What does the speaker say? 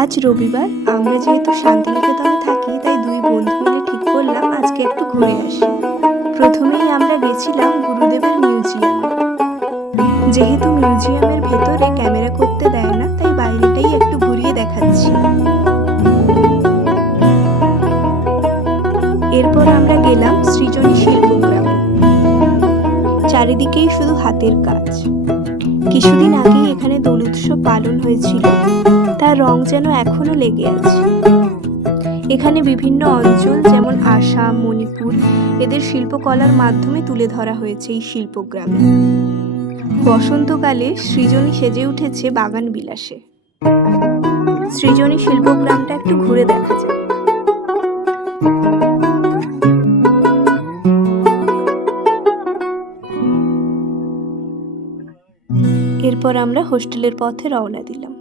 আজ রবিবার, আমরা যেহেতু শান্তিনিকেতনে থাকি তাই দুই বন্ধু মিলে ঠিক করলাম আজকে একটু ঘুরে আসি। প্রথমেই আমরা গেছিলাম গুরুদেবের মিউজিয়ামে। যেহেতু মিউজিয়ামের ভেতরে ক্যামেরা করতে দেয় না তাই বাইরেটাই একটু ঘুরিয়ে দেখাচ্ছি। এরপর আমরা গেলাম সৃজনী শিল্পগ্রামে। চারিদিকেই শুধু হাতের কাজ। কিছুদিন আগেই এখানে দোল উৎসব পালন হয়েছিল, তার রং যেন এখনো লেগে আছে। এখানে বিভিন্ন অঞ্চল যেমন আসাম, মণিপুর এদের শিল্পকলার মাধ্যমে তুলে ধরা হয়েছে এই শিল্পগ্রামে। বসন্তকালে সৃজনী সেজে উঠেছে বাগান বিলাসে। সৃজনী শিল্পগ্রামটা একটু ঘুরে দেখা যায়। এরপর আমরা হোস্টেলের পথে রওনা দিলাম।